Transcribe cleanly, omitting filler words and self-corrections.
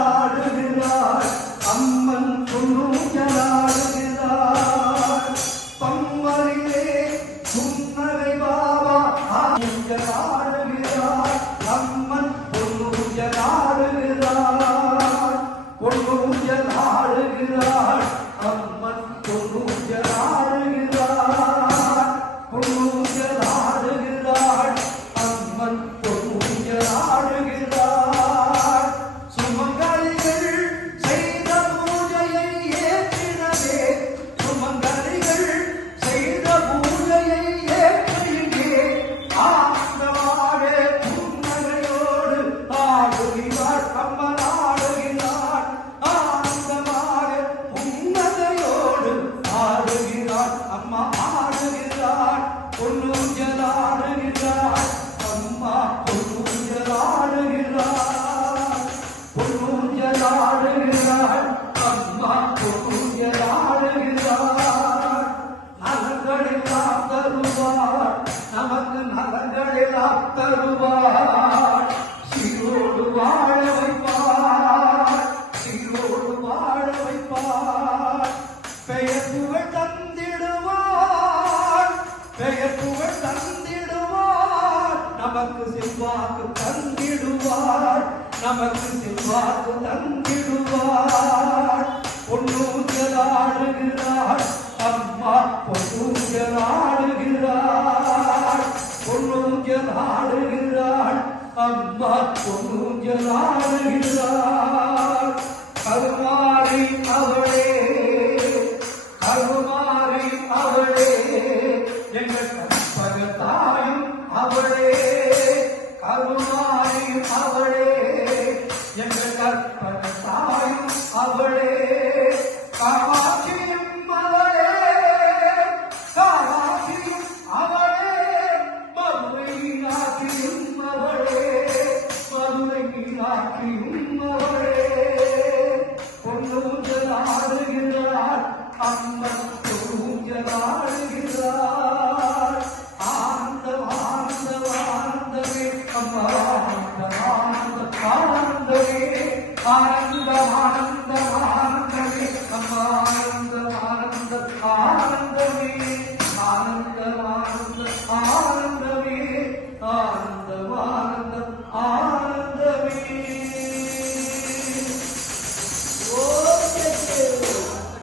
பொன்னூஞ்சலாடுகிறாள் அம்மன் பொன்னூஞ்சலாடுகிறாள் பம்மரிலே புன்னகை பாபா ஆடுகிறாள் அம்மன் பொன்னூஞ்சலாடுகிறாள் பொன்னூஞ்சலாடுகிறாள் அம்மன் பொன்னூஞ்சலாடுகிறாள் பொன்னூஞ்சலாடுகிறாள் அம்மன் பொன்னூஞ்சலாடுகிறாள் சுமங்கலிகள் செய்த பூஜையை ஏற்றிடவே சுமங்கலிகள் செய்த பூஜையை ஏற்றிடவே ஆண்டவாட புன்னகையோடு ஆடுகிறாள் அம்மன் ஆடுகிறாள் ஆண்டவாட புன்னகையோடு ஆடுகிறாள் அம்மா ஆடுகிறாள் பொன்னூஞ்சலாடுகிறாள் அம்மா பொன்னூஞ்சலாடுகிறாள் பொன்னூஞ்சலாடுகிறாள் அம்மா பொன்னூஞ்சலாடுகிறாள் நலங்களெல்லாம் தருவாள் நமக்கு நலங்களெல்லாம் தருவாள் சீரோடு வாழ வைப்பாள் சீரோடு வாழ வைப்பாள் பெயர் புகழ் தந்திடுவாள் பெயர் புகழ் தந்திடுவாள் நமக்கு செல்வாக்கு தந்திடுவாள் நமக்கு செல்வாக்கு தந்திடுவாள் பொன்னூஞ்சலாடுகிறாள் அம்மா பொன்னூஞ்சலாடுகிறாள் பொன்னூஞ்சலாடுகிறாள் அம்மா பொன்னூஞ்சலாடுகிறாள் கருமாரி அவளே கருமாரி அவளே எங்கள் கற்பகத்தாயும் அவளே கருமாரி அவளே எங்கள் கற்பகத்தாயும் அவளே காமாட்சியும் அவளே காமாட்சியும் அவளே மதுரை மீனாட்சியும் அவளே மதுரை மீனாட்சியும் அவளே பொன்னூஞ்சலாடுகிறாள் அம்மன் பொன்னூஞ்சலாடுகிறாள் ஆனந்தம் ஆனந்தம் ஆனந்தமே அம்மா ஆனந்தம் ஆனந்தம் ஆனந்தமே ஆனந்தம் ஆனந்தம் ஆனந்தமே அம்மா ஆனந்தம் ஆனந்தம் ஆனந்தமே